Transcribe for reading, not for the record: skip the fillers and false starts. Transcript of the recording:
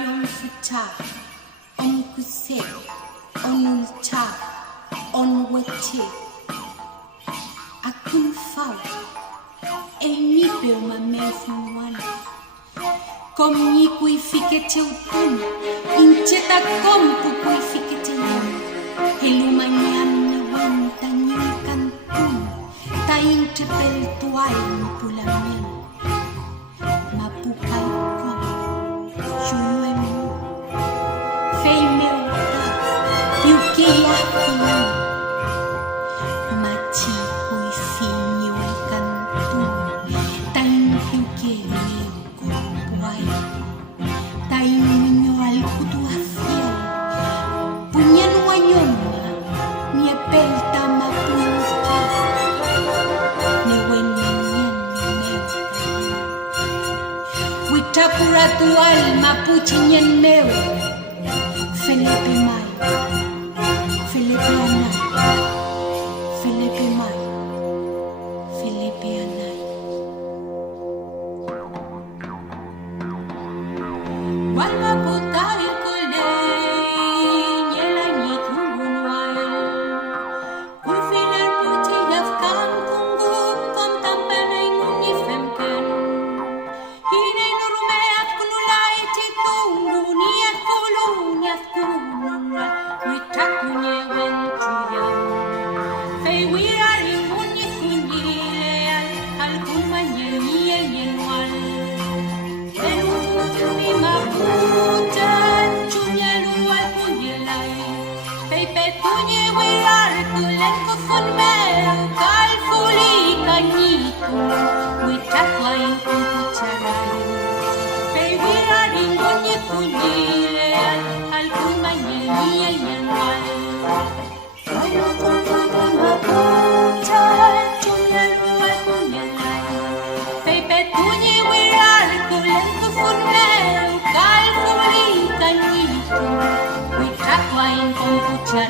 on futa, on kuse, on ulta, on wete. Akun fau, el nipe o mamel funuana. Kom ni kui fikete upun, incheta kompu kui fikete yon. Helumanyam ni wanta ni kantun, ta interpel tuay ni pulamen. Mapukay kom, shuyuemu. Fei meu ta, piukia kunan. Machi kui finyo el kantun, ta impiukia kompuay. Ta iminyo al kutua fiel, punyan wanyom. Pelta mapuche, ni wenyen meu. Witapura tu alma puchi nyen meu. Felipe mai, Felipe anai, Felipe mai, Felipe anai. Walma putari kulde. Pucha